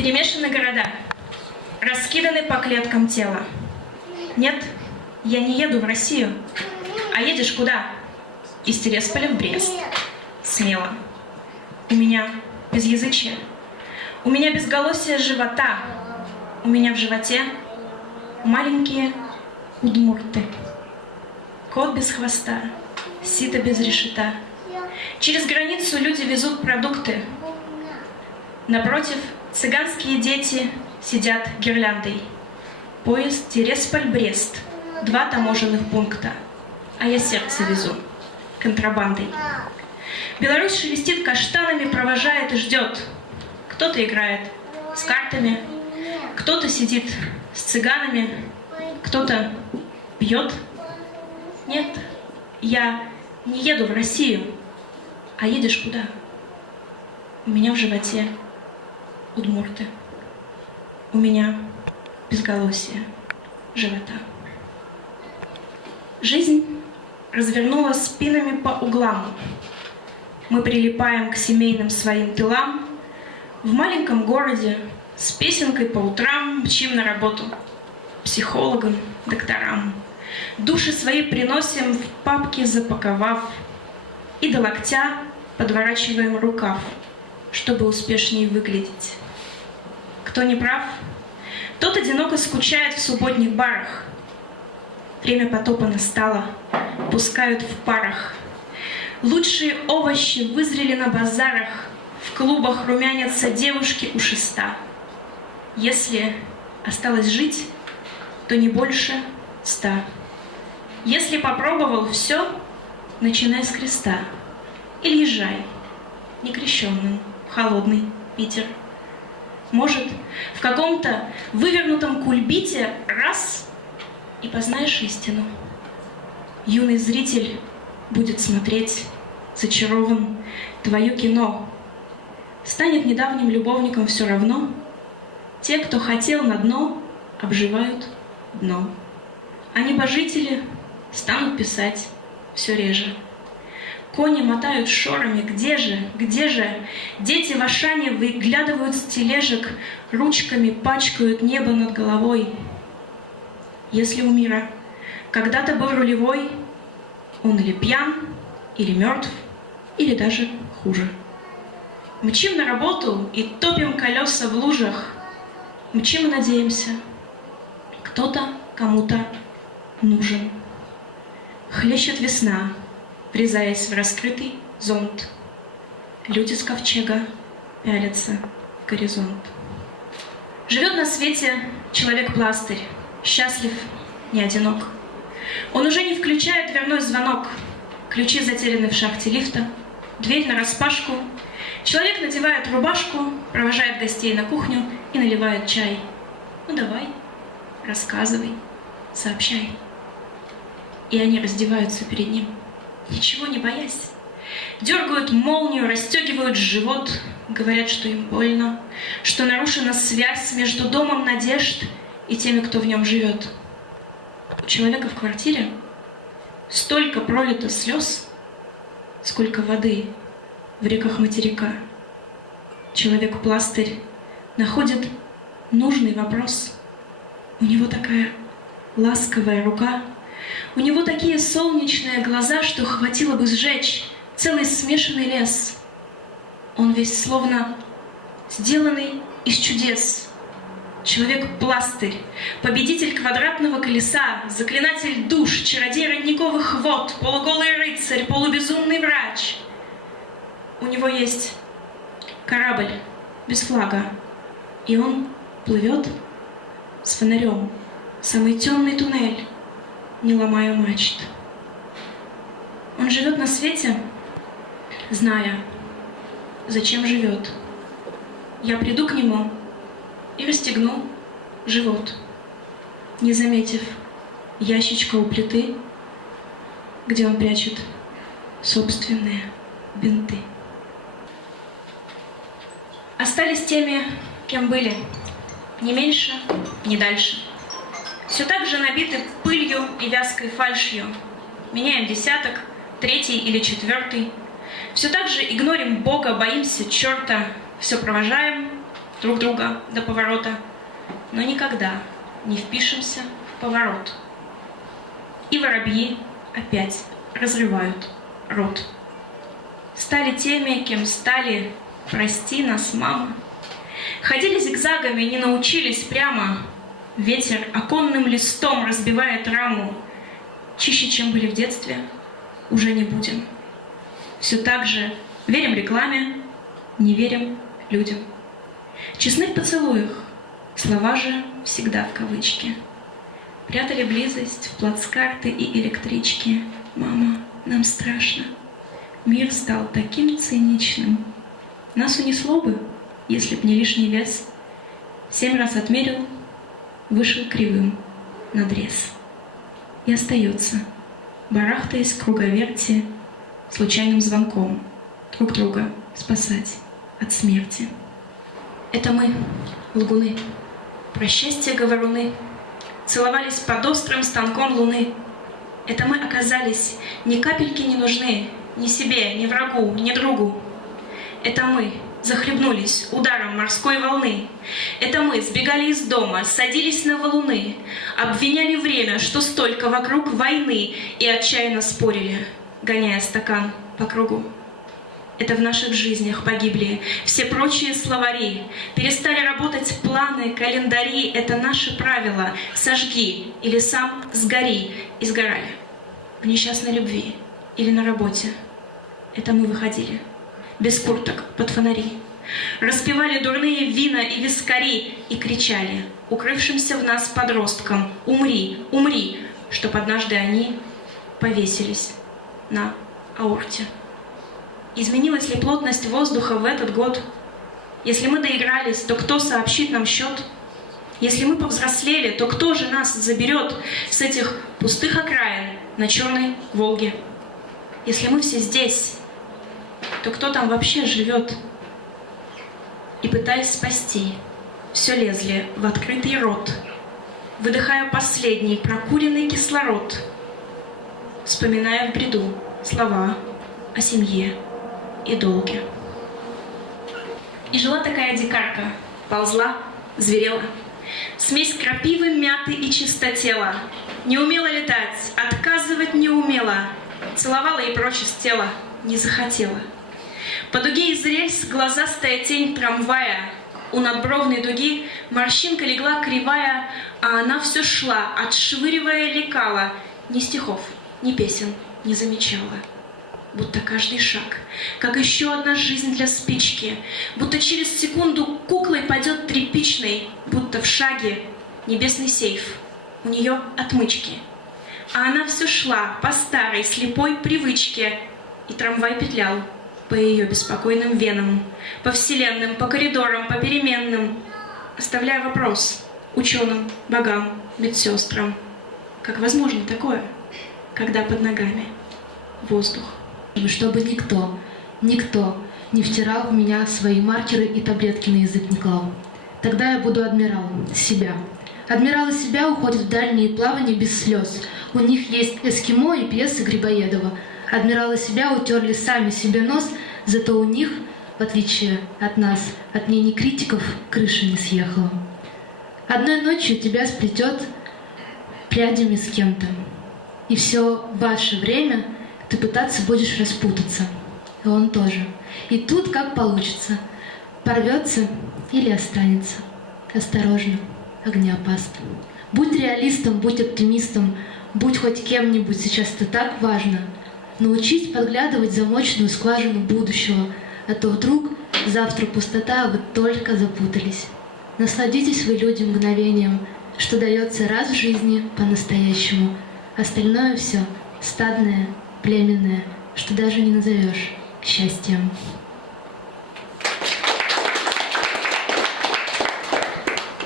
Перемешаны города, раскиданы по клеткам тела. Нет, я не еду в Россию. А едешь куда? Из Тересполя в Брест. Смело. У меня безязычие. У меня безголосие живота. У меня в животе маленькие удмурты. Кот без хвоста, сито без решета. Через границу люди везут продукты. Напротив, цыганские дети сидят гирляндой. Поезд Тересполь-Брест. 2 таможенных пункта. А я сердце везу контрабандой. Беларусь шелестит каштанами, провожает и ждет. Кто-то играет с картами, кто-то сидит с цыганами, кто-то пьет. Нет, я не еду в Россию. А едешь куда? У меня в животе удмурты. У меня безголосие живота. Жизнь развернула спинами по углам. Мы прилипаем к семейным своим тылам. В маленьком городе с песенкой по утрам мчим на работу. Психологам, докторам. Души свои приносим в папки запаковав. И до локтя подворачиваем рукав, чтобы успешнее выглядеть. Кто не прав, тот одиноко скучает в субботних барах. Время потопа настало, пускают в парах. Лучшие овощи вызрели на базарах, в клубах румянятся девушки у шеста. Если осталось жить, то не больше 100. Если попробовал все, начинай с креста. Или езжай, некрещенным, в холодный Питер. Может, в каком-то вывернутом кульбите раз и познаешь истину. Юный зритель будет смотреть, зачарован, твое кино. Станет недавним любовником все равно. Те, кто хотел на дно, обживают дно. А небожители станут писать все реже. Кони мотают шорами, где же? Дети в Ашане выглядывают с тележек, ручками пачкают небо над головой. Если у мира когда-то был рулевой, он или пьян, или мертв, или даже хуже. Мчим на работу и топим колеса в лужах. Мчим и надеемся, кто-то кому-то нужен. Хлещет весна, врезаясь в раскрытый зонт. Люди с ковчега пялятся в горизонт. Живет на свете человек-пластырь, счастлив, не одинок. Он уже не включает дверной звонок. Ключи затеряны в шахте лифта, дверь нараспашку. Человек надевает рубашку, провожает гостей на кухню и наливает чай. Ну давай, рассказывай, сообщай. И они раздеваются перед ним, ничего не боясь. Дергают молнию, расстегивают живот, говорят, что им больно, что нарушена связь между домом надежд и теми, кто в нем живет. У человека в квартире столько пролито слез, сколько воды в реках материка. Человек-пластырь находит нужный вопрос. У него такая ласковая рука, у него такие солнечные глаза, что хватило бы сжечь целый смешанный лес. Он весь словно сделанный из чудес. Человек-пластырь, победитель квадратного колеса, заклинатель душ, чародей родниковых вод, полуголый рыцарь, полубезумный врач. У него есть корабль без флага, и он плывет с фонарем в самый темный туннель, не ломая мачт. Он живет на свете, зная, зачем живет. Я приду к нему и расстегну живот, не заметив ящичка у плиты, где он прячет собственные бинты. Остались теми, кем были, не меньше, не дальше. Все так же набиты пылью и вязкой фальшью. Меняем десяток, 3-й или 4-й. Все так же игнорим Бога, боимся черта, все провожаем друг друга до поворота, но никогда не впишемся в поворот. И воробьи опять разрывают рот. Стали теми, кем стали, прости нас, мама. Ходили зигзагами, не научились прямо. Ветер оконным листом разбивает раму. Чище, чем были в детстве, уже не будем. Все так же верим рекламе, не верим людям. Честны в поцелуях, слова же всегда в кавычки. Прятали близость в плацкарты и электрички. Мама, нам страшно. Мир стал таким циничным. Нас унесло бы, если б не лишний вес. 7 раз отмерил, вышел кривым надрез. И остается, барахтаясь в круговерти, случайным звонком друг друга спасать от смерти. Это мы, лгуны, про счастье говоруны, целовались под острым станком луны. Это мы оказались ни капельки не нужны ни себе, ни врагу, ни другу. Это мы захлебнулись ударом морской волны. Это мы сбегали из дома, садились на валуны, обвиняли время, что столько вокруг войны, и отчаянно спорили, гоняя стакан по кругу. Это в наших жизнях погибли все прочие словари, перестали работать планы, календари. Это наши правила: сожги или сам сгори. И сгорали в несчастной любви или на работе. Это мы выходили без курток под фонари, распивали дурные вина и вискари и кричали укрывшимся в нас подросткам: умри, умри, чтоб однажды они повесились на аорте. Изменилась ли плотность воздуха в этот год? Если мы доигрались, то кто сообщит нам счет? Если мы повзрослели, то кто же нас заберет с этих пустых окраин на черной Волге? Если мы все здесь, то кто там вообще живет? И пытаясь спасти, все лезли в открытый рот, выдыхая последний прокуренный кислород, вспоминая в бреду слова о семье и долге. И жила такая дикарка, ползла, зверела, смесь крапивы, мяты и чистотела, не умела летать, отказывать не умела, целовала и прочь из тела не захотела. По дуге из рельс глазастая тень трамвая, у надбровной дуги морщинка легла кривая, а она все шла, отшвыривая лекала, ни стихов, ни песен не замечала. Будто каждый шаг, как еще одна жизнь для спички, будто через секунду куклой падет тряпичной, будто в шаге небесный сейф, у нее отмычки. А она все шла по старой слепой привычке, и трамвай петлял по ее беспокойным венам, по вселенным, по коридорам, по переменным, оставляя вопрос ученым, богам, медсестрам: как возможно такое, когда под ногами воздух? Чтобы никто не втирал в меня свои маркеры и таблетки на язык не клал. Тогда я буду адмирал себя. Адмиралы себя уходят в дальние плавания без слез. У них есть эскимо и пьесы Грибоедова. Адмиралы себя утерли сами себе нос, зато у них, в отличие от нас, от мнений критиков, крыша не съехала. Одной ночью тебя сплетет прядями с кем-то, и все ваше время ты пытаться будешь распутаться, и он тоже. И тут как получится, порвется или останется. Осторожно, огнеопасно. Будь реалистом, будь оптимистом, будь хоть кем-нибудь, сейчас это так важно. Научись подглядывать в замочную скважину будущего, а то вдруг завтра пустота, а вы только запутались. Насладитесь вы, люди, мгновением, что дается раз в жизни по-настоящему. Остальное все стадное, племенное, что даже не назовешь счастьем.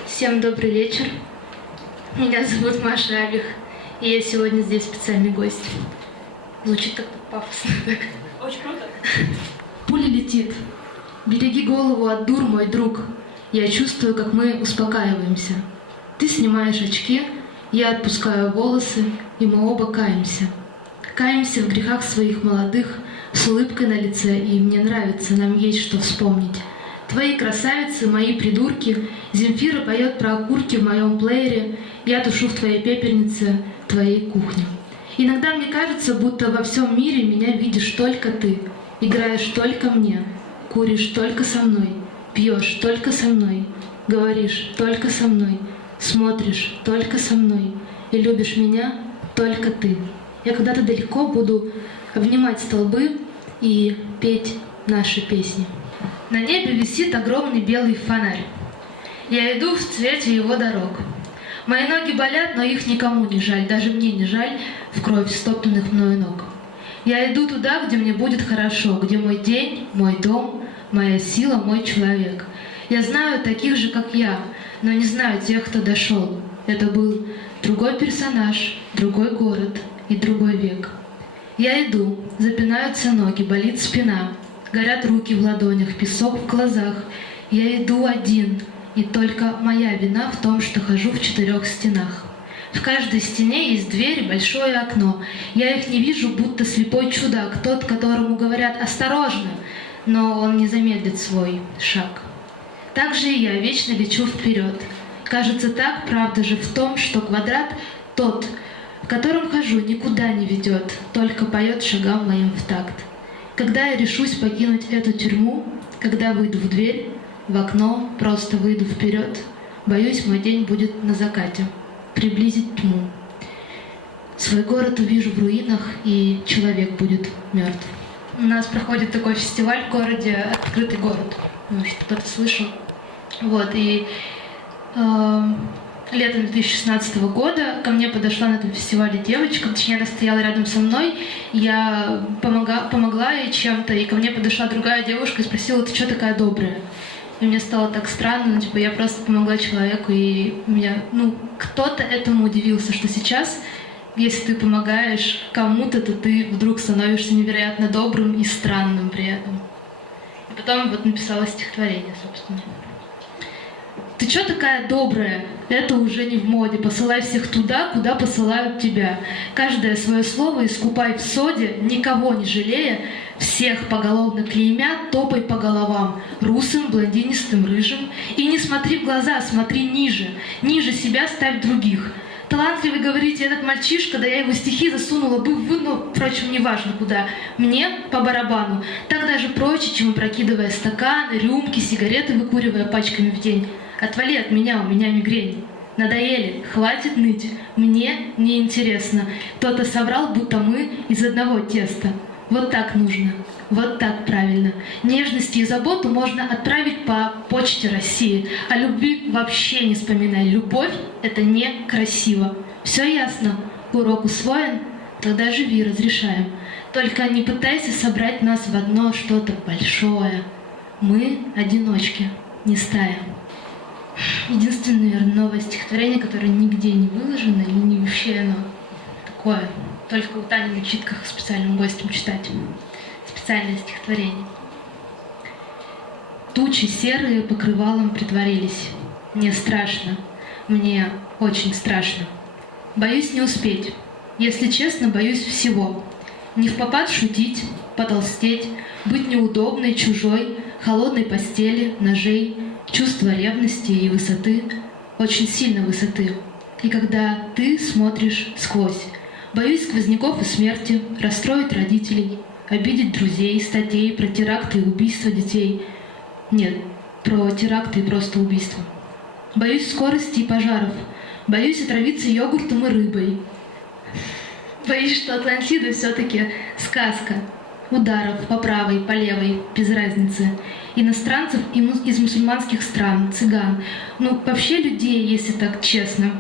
Всем добрый вечер. Меня зовут Маша Абих, и я сегодня здесь специальный гость. Звучит как-то пафосно. Так. Очень круто. Пуля летит. Береги голову от дур, мой друг. Я чувствую, как мы успокаиваемся. Ты снимаешь очки, я отпускаю волосы, и мы оба каемся. Каемся в грехах своих молодых, с улыбкой на лице, и мне нравится, нам есть что вспомнить. Твои красавицы, мои придурки. Земфира поет про окурки в моем плеере. Я тушу в твоей пепельнице, твоей кухне. Иногда мне кажется, будто во всем мире меня видишь только ты. Играешь только мне, куришь только со мной, пьешь только со мной, говоришь только со мной, смотришь только со мной и любишь меня только ты. Я когда-то далеко буду обнимать столбы и петь наши песни. На небе висит огромный белый фонарь. Я иду в цвете его дорог. Мои ноги болят, но их никому не жаль, даже мне не жаль в кровь стоптанных мною ног. Я иду туда, где мне будет хорошо, где мой день, мой дом, моя сила, мой человек. Я знаю таких же, как я, но не знаю тех, кто дошел. Это был другой персонаж, другой город и другой век. Я иду, запинаются ноги, болит спина, горят руки в ладонях, песок в глазах. Я иду один, и только моя вина в том, что хожу в 4 стенах. В каждой стене есть дверь и большое окно. Я их не вижу, будто слепой чудак, тот, которому говорят «осторожно», но он не замедлит свой шаг. Так же и я вечно лечу вперед. Кажется, так, правда же в том, что квадрат тот, в котором хожу, никуда не ведет, только поет шагам моим в такт. Когда я решусь покинуть эту тюрьму, когда выйду в дверь, в окно, просто выйду вперед, боюсь, мой день будет на закате, приблизить тьму. Свой город увижу в руинах, и человек будет мертв. У нас проходит такой фестиваль в городе «Открытый город». Может, кто-то слышал. Вот, и летом 2016 года ко мне подошла на этом фестивале девочка, точнее, она стояла рядом со мной, я помогла ей чем-то, и ко мне подошла другая девушка и спросила: «Ты что такая добрая?» И мне стало так странно, типа, я просто помогла человеку, и меня, кто-то этому удивился, что сейчас, если ты помогаешь кому-то, то ты вдруг становишься невероятно добрым и странным при этом. И потом вот написала стихотворение, собственно. «Ты чё такая добрая? Это уже не в моде. Посылай всех туда, куда посылают тебя. Каждое свое слово искупай в соде, никого не жалея, всех поголовно клеймя, топай по головам, русым, блондинистым, рыжим. И не смотри в глаза, смотри ниже, ниже себя ставь других. Талантливый, говорите, этот мальчишка, да я его стихи засунула бы в, впрочем, неважно куда. Мне по барабану. Так даже проще, чем опрокидывая стаканы, рюмки, сигареты выкуривая пачками в день. Отвали от меня, у меня мигрень. Надоели, хватит ныть, мне неинтересно. Кто-то соврал, будто мы из одного теста. Вот так нужно, вот так правильно. Нежности и заботу можно отправить по почте России, а любви вообще не вспоминай. Любовь — это некрасиво. Все ясно? Урок усвоен? Тогда живи, разрешаем. Только не пытайся собрать нас в одно что-то большое. Мы одиночки, не стая. Единственное, наверное, новое стихотворение, которое нигде не выложено, и не вообще оно такое. Только у Тани на читках специальным гостем читать. Специальное стихотворение. Тучи серые покрывалом притворились. Мне страшно. Мне очень страшно. Боюсь не успеть. Если честно, боюсь всего. Не впопад шутить, потолстеть, быть неудобной, чужой, холодной постели, ножей, чувства ревности и высоты, очень сильно высоты. И когда ты смотришь сквозь. Боюсь сквозняков и смерти, расстроить родителей, обидеть друзей, статей про теракты и убийства детей. Нет, про теракты и просто убийства. Боюсь скорости и пожаров. Боюсь отравиться йогуртом и рыбой. Боюсь, что Атлантида все-таки сказка. Ударов по правой, по левой, без разницы. Иностранцев из мусульманских стран, цыган. Вообще людей, если так честно.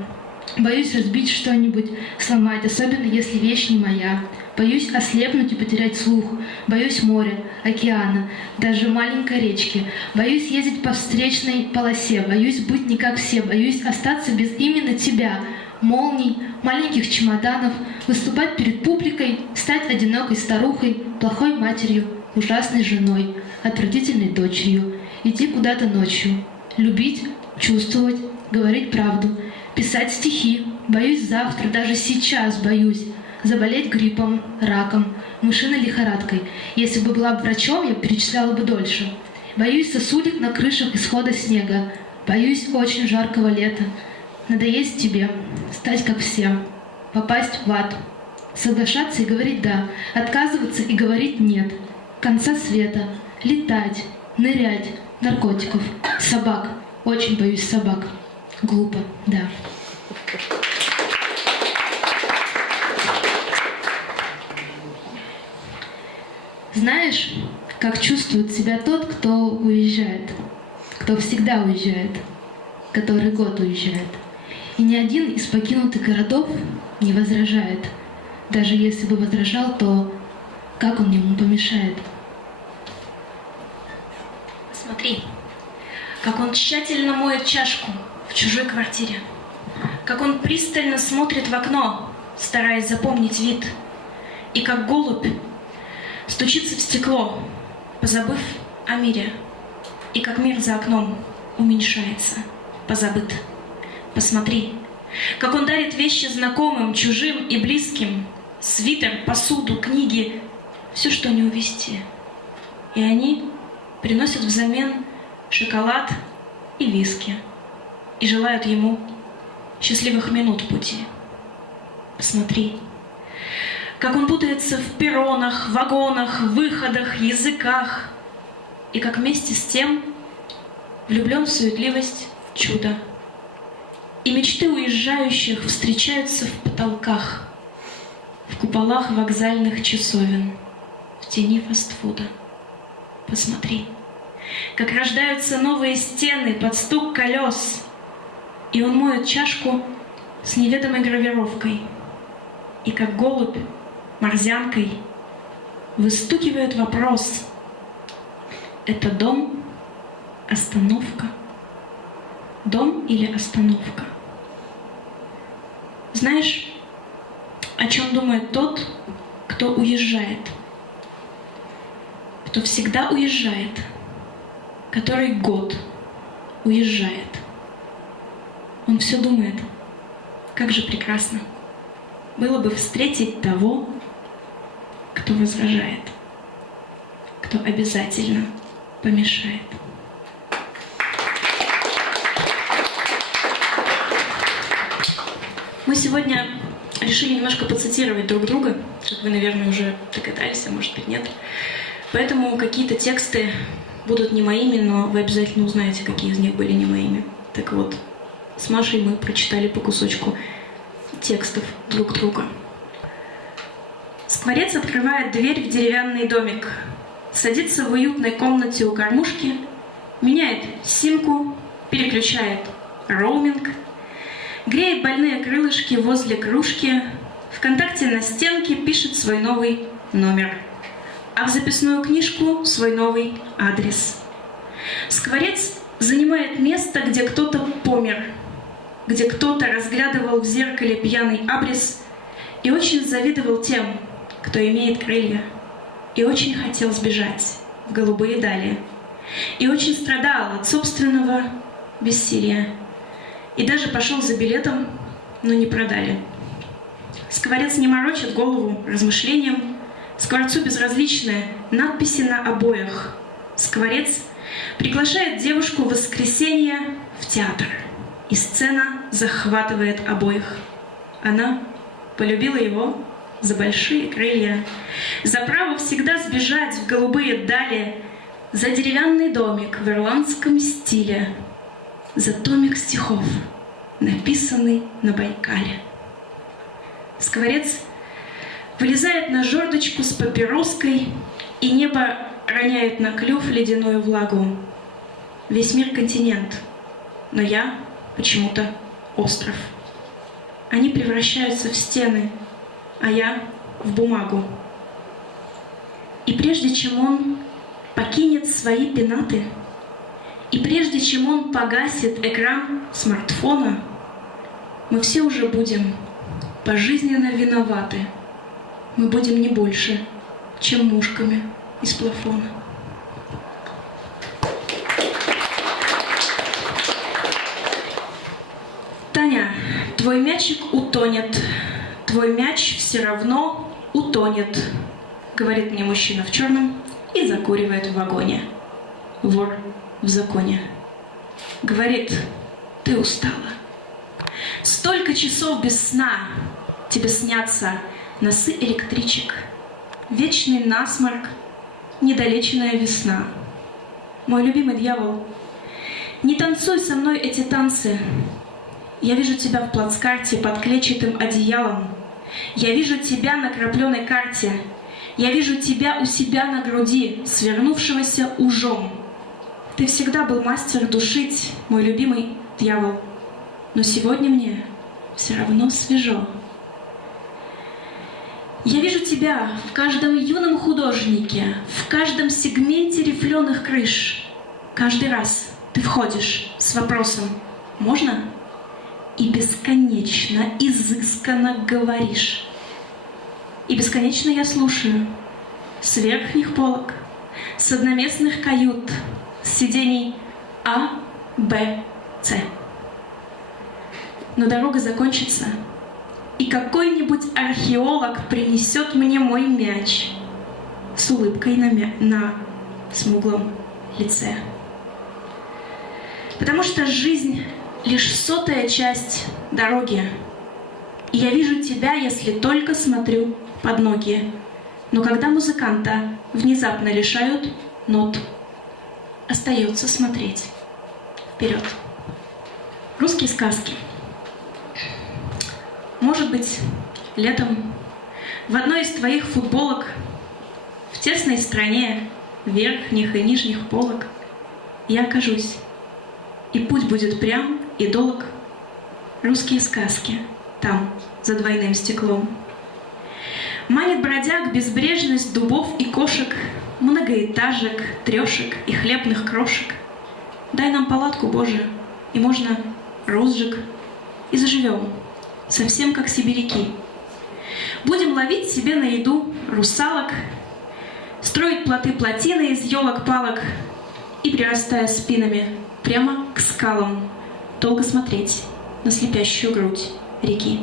Боюсь разбить что-нибудь, сломать, особенно если вещь не моя. Боюсь ослепнуть и потерять слух. Боюсь моря, океана, даже маленькой речки. Боюсь ездить по встречной полосе. Боюсь быть не как все. Боюсь остаться без именно тебя. Молний, маленьких чемоданов, выступать перед публикой, стать одинокой старухой, плохой матерью, ужасной женой, отвратительной дочерью, идти куда-то ночью, любить, чувствовать, говорить правду, писать стихи. Боюсь завтра, даже сейчас боюсь. Заболеть гриппом, раком, мышиной лихорадкой. Если бы была врачом, я перечисляла бы дольше. Боюсь сосулек на крышах исхода снега. Боюсь очень жаркого лета. Надоесть тебе, стать как все, попасть в ад. Соглашаться и говорить «да», отказываться и говорить «нет». Конца света, летать, нырять, наркотиков, собак. Очень боюсь собак. Глупо, да. Знаешь, как чувствует себя тот, кто уезжает, кто всегда уезжает, который год уезжает. И ни один из покинутых городов не возражает. Даже если бы возражал, то как он ему помешает? Смотри, как он тщательно моет чашку в чужой квартире, как он пристально смотрит в окно, стараясь запомнить вид, и как голубь стучится в стекло, позабыв о мире, и как мир за окном уменьшается, позабыт. Посмотри, как он дарит вещи знакомым, чужим и близким, свитер, посуду, книги, все, что не увезти. И они приносят взамен шоколад и виски и желают ему счастливых минут пути. Посмотри, как он путается в перронах, вагонах, выходах, языках, и как вместе с тем влюблен в суетливость чуда. И мечты уезжающих встречаются в потолках, в куполах вокзальных часовен, в тени фастфуда. Посмотри, как рождаются новые стены под стук колес, и он моет чашку с неведомой гравировкой, и как голубь морзянкой выстукивает вопрос: это дом, остановка? Дом или остановка? Знаешь, о чем думает тот, кто уезжает? Кто всегда уезжает, который год уезжает. Он все думает, как же прекрасно было бы встретить того, кто возражает, кто обязательно помешает. Мы сегодня решили немножко поцитировать друг друга, как вы, наверное, уже догадались, а может быть нет. Поэтому какие-то тексты будут не моими, но вы обязательно узнаете, какие из них были не моими. Так вот, с Машей мы прочитали по кусочку текстов друг друга. Скворец открывает дверь в деревянный домик, садится в уютной комнате у кормушки, меняет симку, переключает роуминг, греет больные крылышки возле кружки, ВКонтакте на стенке пишет свой новый номер, а в записную книжку свой новый адрес. Скворец занимает место, где кто-то помер, где кто-то разглядывал в зеркале пьяный абрис и очень завидовал тем, кто имеет крылья, и очень хотел сбежать в голубые дали, и очень страдал от собственного бессилия, и даже пошел за билетом, но не продали. Скворец не морочит голову размышлением, скворцу безразличны надписи на обоях. Скворец приглашает девушку в воскресенье в театр, и сцена захватывает обоих. Она полюбила его за большие крылья, за право всегда сбежать в голубые дали, за деревянный домик в ирландском стиле, за томик стихов, написанный на Байкале. Скворец вылезает на жердочку с папироской, и небо роняет на клюв ледяную влагу. Весь мир континент, но я почему-то остров. Они превращаются в стены, а я в бумагу. И прежде чем он покинет свои пенаты, и прежде чем он погасит экран смартфона, мы все уже будем пожизненно виноваты. Мы будем не больше, чем мушками из плафона. Таня, твой мячик утонет, твой мяч все равно утонет, говорит мне мужчина в черном и закуривает в вагоне. вор в законе. Говорит, ты устала. Столько часов без сна тебе снятся носы электричек, вечный насморк, недолеченная весна. Мой любимый дьявол, не танцуй со мной эти танцы. Я вижу тебя в плацкарте под клетчатым одеялом. Я вижу тебя на крапленой карте. Я вижу тебя у себя на груди, свернувшегося ужом. Ты всегда был мастер душить, мой любимый дьявол. Но сегодня мне все равно свежо. Я вижу тебя в каждом юном художнике, в каждом сегменте рифленых крыш. Каждый раз ты входишь с вопросом «Можно?» и бесконечно, изысканно говоришь. И бесконечно я слушаю с верхних полок, с одноместных кают, с сидений А, Б, С. Но дорога закончится, и какой-нибудь археолог принесет мне мой мяч с улыбкой на смуглом лице. Потому что жизнь — лишь 100-я часть дороги, и я вижу тебя, если только смотрю под ноги. Но когда музыканта внезапно лишают нот, остается смотреть вперед. Русские сказки. Может быть, летом в одной из твоих футболок, в тесной стране верхних и нижних полок, я окажусь, и путь будет прям и долг. Русские сказки там, за двойным стеклом. Манит бродяг безбрежность дубов и кошек, многоэтажек, трешек и хлебных крошек. Дай нам палатку, Боже, и можно розжиг, и заживем, совсем как сибиряки. Будем ловить себе на еду русалок, строить плоты-плотины из елок-палок и, прирастая спинами прямо к скалам, долго смотреть на слепящую грудь реки.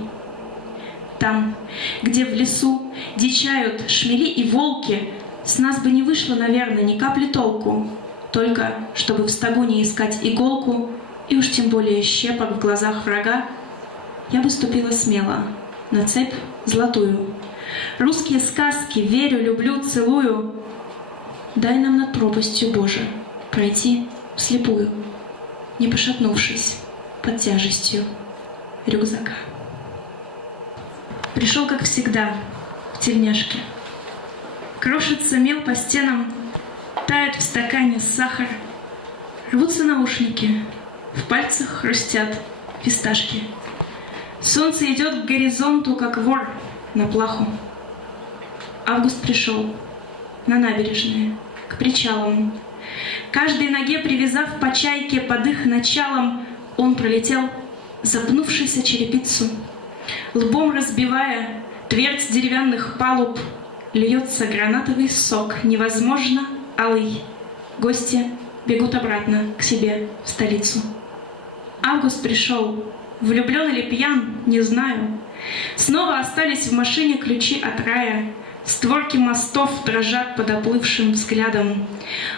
Там, где в лесу дичают шмели и волки, с нас бы не вышло, наверное, ни капли толку, только чтобы в стогу не искать иголку и уж тем более щепок в глазах врага, я бы ступила смело на цепь золотую. Русские сказки верю, люблю, целую. Дай нам над пропастью, Боже, пройти вслепую, не пошатнувшись под тяжестью рюкзака. Пришел, как всегда, в тельняшке. Крошится мел по стенам, тает в стакане сахар. Рвутся наушники, в пальцах хрустят фисташки. Солнце идет к горизонту, как вор на плаху. Август пришел на набережные, к причалам. Каждой ноге привязав по чайке под их началом, он пролетел, запнувшись о черепицу. Лбом разбивая твердь деревянных палуб, льется гранатовый сок, невозможно алый. Гости бегут обратно к себе в столицу. Август пришел, влюблен или пьян, не знаю. Снова остались в машине ключи от рая. Створки мостов дрожат под оплывшим взглядом.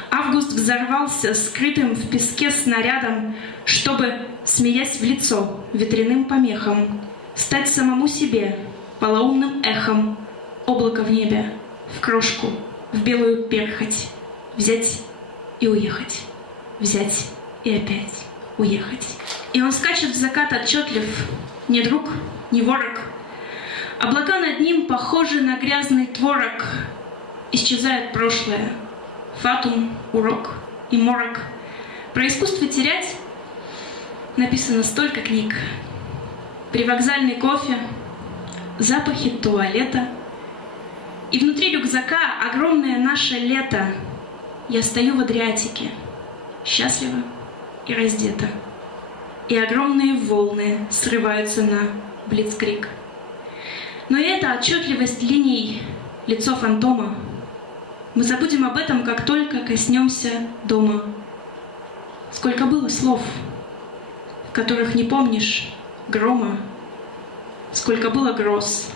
Август взорвался скрытым в песке снарядом, чтобы, смеясь в лицо ветряным помехам, стать самому себе полоумным эхом. Облако в небе, в крошку, в белую перхоть. Взять и уехать, взять и опять уехать. И он скачет в закат отчетлив, ни друг, ни ворог. Облака над ним похожи на грязный творог. Исчезает прошлое, фатум, урок и морок. Про искусство терять написано столько книг. Привокзальный кофе, запахи туалета. И внутри рюкзака огромное наше лето. Я стою в Адриатике, счастлива и раздета. И огромные волны срываются на блицкриг. Но и эта отчетливость линий, лицо фантома. Мы забудем об этом, как только коснемся дома. Сколько было слов, в которых не помнишь грома. Сколько было гроз,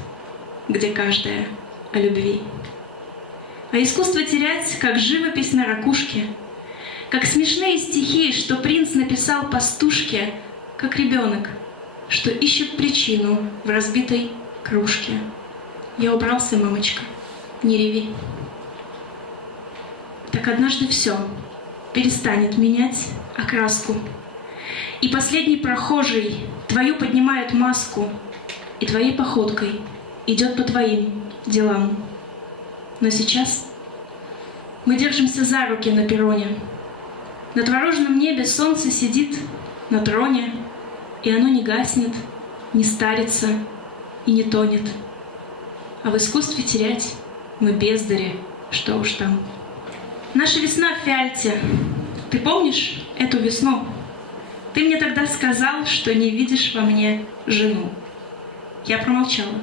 где каждая о любви. А искусство терять, как живопись на ракушке. как смешные стихи, что принц написал пастушке, как ребенок, что ищет причину в разбитой кружке. Я убрался, мамочка, не реви. Так однажды все перестанет менять окраску, и последний прохожий твою поднимает маску, и твоей походкой идет по твоим делам. Но сейчас мы держимся за руки на перроне. На творожном небе солнце сидит на троне, и оно не гаснет, не старится и не тонет. А в искусстве терять мы бездари, что уж там. Наша весна в Фиальте. Ты помнишь эту весну? Ты мне тогда сказал, что не видишь во мне жену. Я промолчала,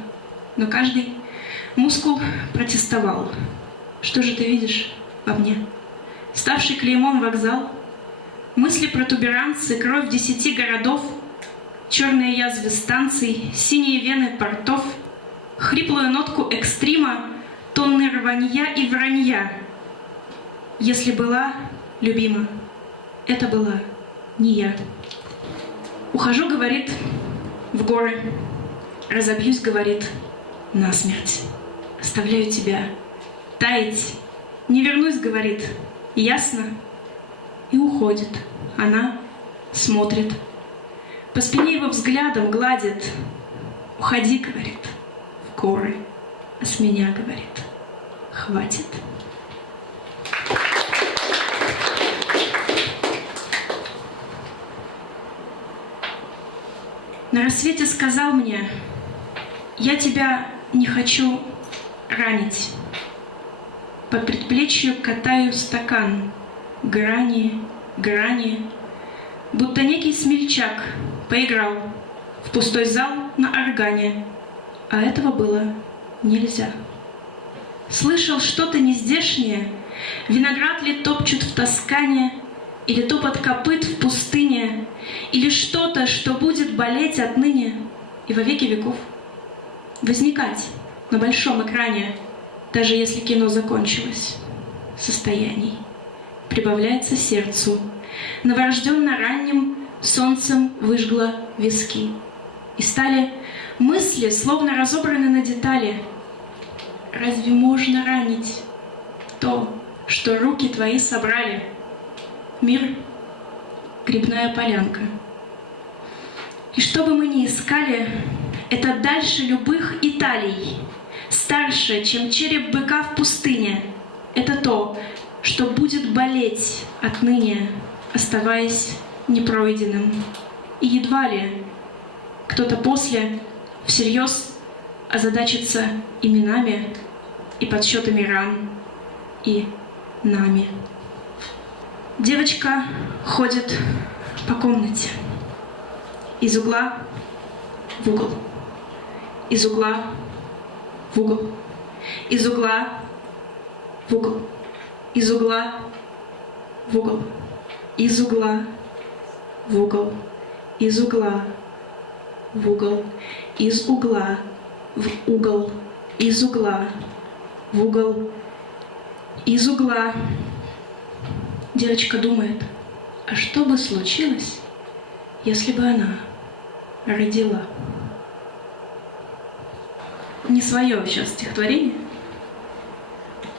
но каждый мускул протестовал. Что же ты видишь во мне? Ставший клеймом вокзал, мысли протуберанцы, кровь 10 городов, черные язвы станций, синие вены портов, хриплую нотку экстрима, тонны рванья и вранья. Если была любима, это была не я. Ухожу, говорит, в горы, разобьюсь, говорит, насмерть. Оставляю тебя таять, не вернусь, говорит, ясно? И уходит. Она смотрит. По спине его взглядом гладит. Уходи, говорит, в горы, а с меня, говорит, хватит. На рассвете сказал мне: я тебя не хочу ранить. По предплечью катаю стакан, грани, грани, будто некий смельчак поиграл в пустой зал на органе, а этого было нельзя. Слышал что-то нездешнее, виноград ли топчут в Тоскане, или топот копыт в пустыне, или что-то, что будет болеть отныне и во веки веков. Возникать на большом экране, даже если кино закончилось, состояний прибавляется сердцу. Новорожденно ранним солнцем выжгло виски, и стали мысли, словно разобраны на детали. Разве можно ранить то, что руки твои собрали? Мир — грибная полянка. И что бы мы ни искали, это дальше любых Италий, старше, чем череп быка в пустыне. Это то, что будет болеть отныне, оставаясь непройденным. И едва ли кто-то после всерьез озадачится именами и подсчетами ран, и нами. Девочка ходит по комнате из угла в угол, из угла в угол, из угла в угол, из угла в угол, из угла в угол, из угла в угол, из угла в угол, из угла в угол, из угла. Девочка думает, а что бы случилось, если бы она родила? Не свое еще стихотворение.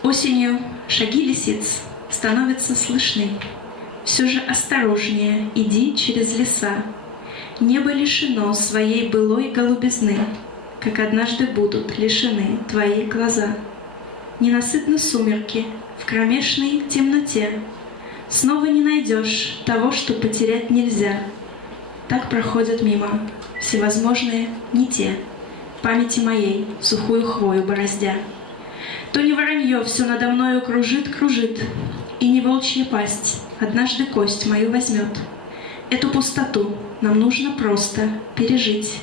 Осенью шаги лисиц становятся слышны. Все же осторожнее иди через леса. Небо лишено своей былой голубизны, как однажды будут лишены твои глаза. Ненасытны сумерки в кромешной темноте. Снова не найдешь того, что потерять нельзя. Так проходят мимо всевозможные не те, памяти моей сухую хвою бороздя. То не воронье все надо мною кружит, кружит, и не волчья пасть однажды кость мою возьмет. Эту пустоту нам нужно просто пережить,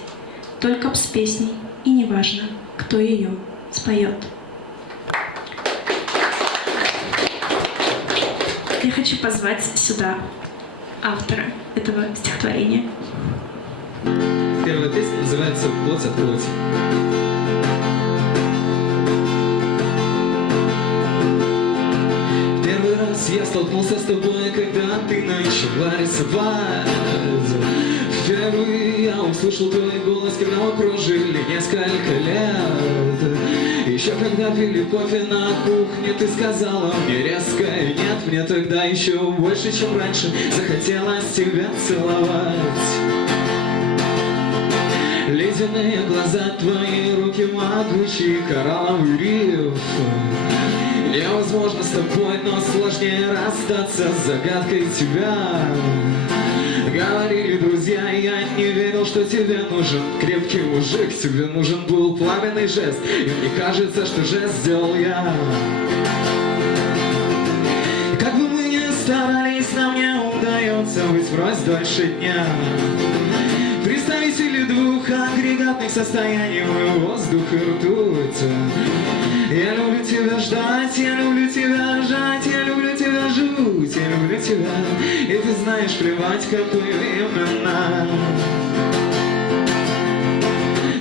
только б с песней, и неважно, кто ее споет. Я хочу позвать сюда автора этого стихотворения. Первая песня называется «Плоть от плоти». Первый раз я Я столкнулся с тобой, когда ты начала рисовать. Впервые я услышал твой голос, когда мы прожили несколько лет. Еще когда пили кофе на кухне, ты сказала мне резко нет. Мне тогда еще больше, чем раньше, захотелось тебя целовать. Ледяные глаза, твои руки могучие, коралловый риф. Невозможно с тобой, но сложнее расстаться с загадкой тебя. Говорили друзья, я не верил, что тебе нужен крепкий мужик. Тебе нужен был пламенный жест, и мне кажется, что жест сделал я. Как бы мы ни старались, нам не удается быть врозь дольше дня. Представители двух агрегатных состояний, мой воздух и ртуть. Я люблю тебя ждать, я люблю тебя жать, я люблю тебя жуть, я люблю тебя, и ты знаешь, плевать, какую именно.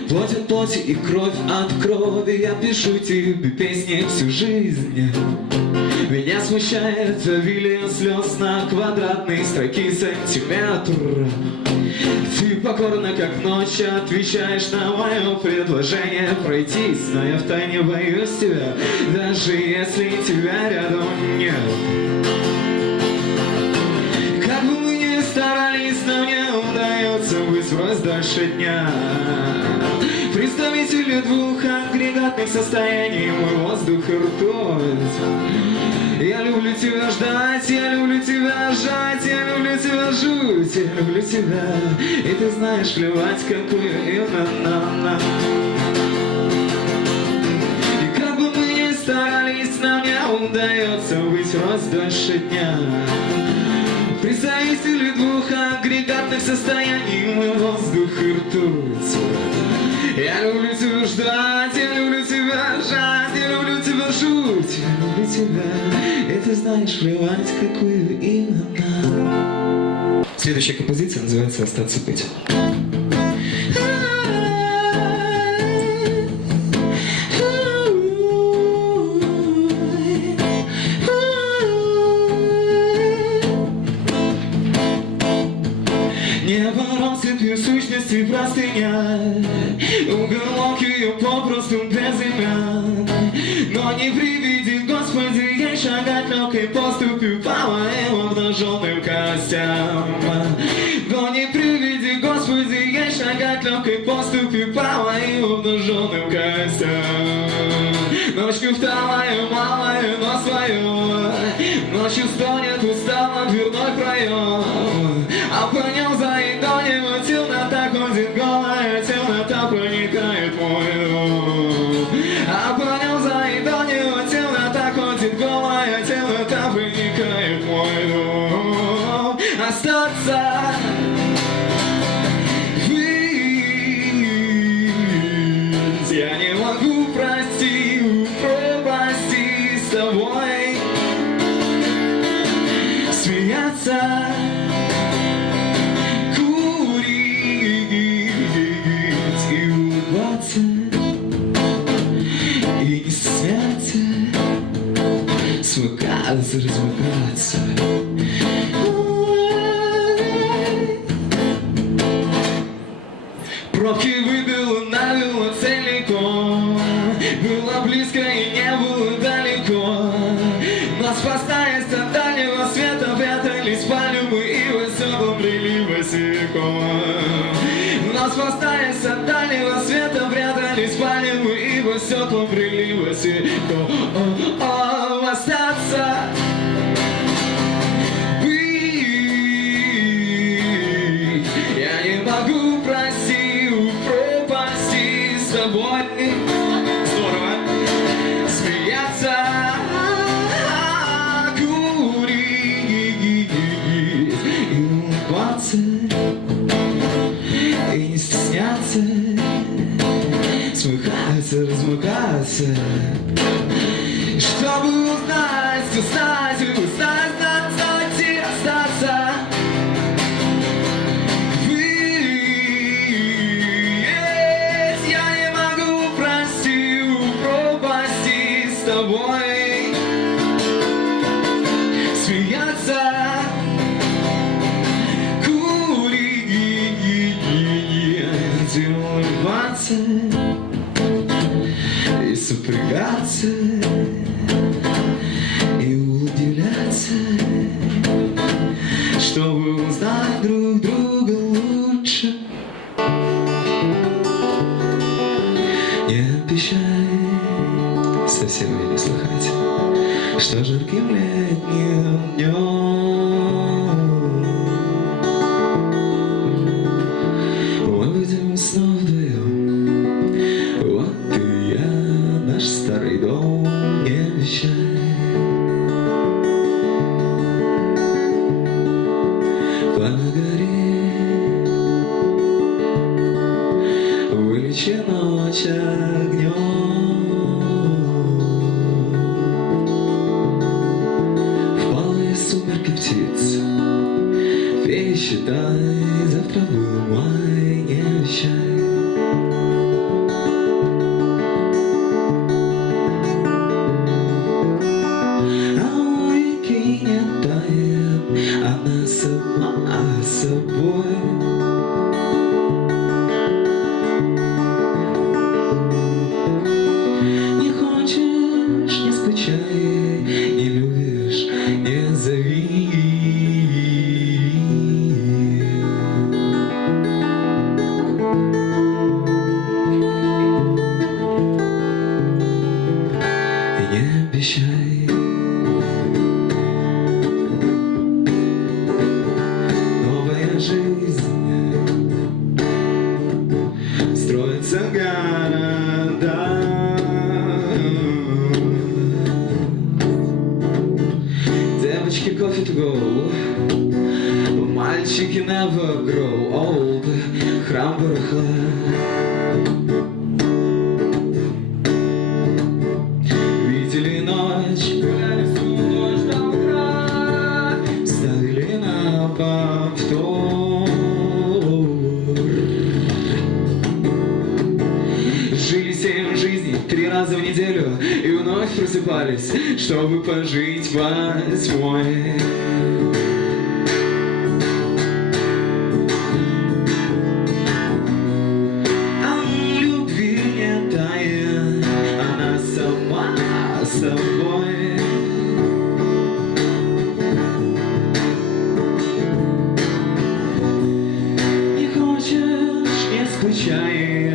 Плоть от плоти и кровь от крови, я пишу тебе песни всю жизнь. Меня смущает обилие слез на квадратной строке сантиметр. Ты покорно, как ночь, отвечаешь на мое предложение пройтись, но я втайне боюсь тебя, даже если тебя рядом нет. Как бы мы ни старались, нам не удается быть врозь дольше дня. Представители двух агрегатных состояний, мой воздух и ртуть. Я люблю тебя ждать, я люблю тебя жать, я люблю тебя жуть, я люблю тебя, и ты знаешь, плевать, какую именно. И как бы мы ни старались, нам не удается быть врозь дольше дня. Представители двух агрегатных состояний, мой воздух и ртуть. Я люблю тебя ждать, я люблю тебя жать, я люблю тебя жуть, я люблю тебя, и ты знаешь, плевать, какую именно. Следующая композиция называется «Остаться петь». Небо россыпью сущности простыня, уголок ее попросту без имен. Но не приведи, Господи, ей шагать легкой поступью по моим обнаженным костям. Но не приведи, Господи, ей шагать легкой поступью по моим обнаженным костям. Ночью вторая, малая, но свою, ночью стонет устало дверной проем. А по нем за едой темнота ходит голая, темнота проникает в мой дом. А по нем за едой темнота ходит голая, темнота проникает в мой дом. Остаться, жить, я не могу простить, пропастись с тобой, смеяться, и не стесняться, смыкаться, размыкаться. Пробки выбило, навело целиком. Было близко и не было далеко. Нас спасаясь от дальнего света, прятались пальмы и высоком брели босиком. Нас спасаясь от дальнего света, прятались пальмы и высоком брели босиком. Остаться, быть, я не могу простить, пропастись с тобой. Здорово. Смеяться, курить и улыбаться, и не стесняться, смыкаться, размыкаться, чтобы узнать, узнать, узнать, знать и остаться. Ведь я не могу простить, пропастись с тобой. влюбляться и сопрягаться, и удивляться, чтобы узнать друг друга лучше. Не обещай совсем не слыхать, что жарким летним днем мы будем снова вдвоем. Вот и я, наш старый дом, не обещай. Пламя горит, вылечи ночь огнем. Впалые сумерки птиц пересчитай, завтра был май, не обещай. А у реки не тает, она сама собой. Не хочешь, не скучай, не любишь, не зови. Не обещай. Новая жизнь, строятся города, девочки coffee to go, мальчики never grow old, храм барахла. Видели ночь, гуляли всю ночь до утра, ставили на повтор. Жили 7 жизней 3 раза в неделю и вновь просыпались, чтобы пожить 8-й. А любви не тает, она сама собой. Не хочешь, не скучай,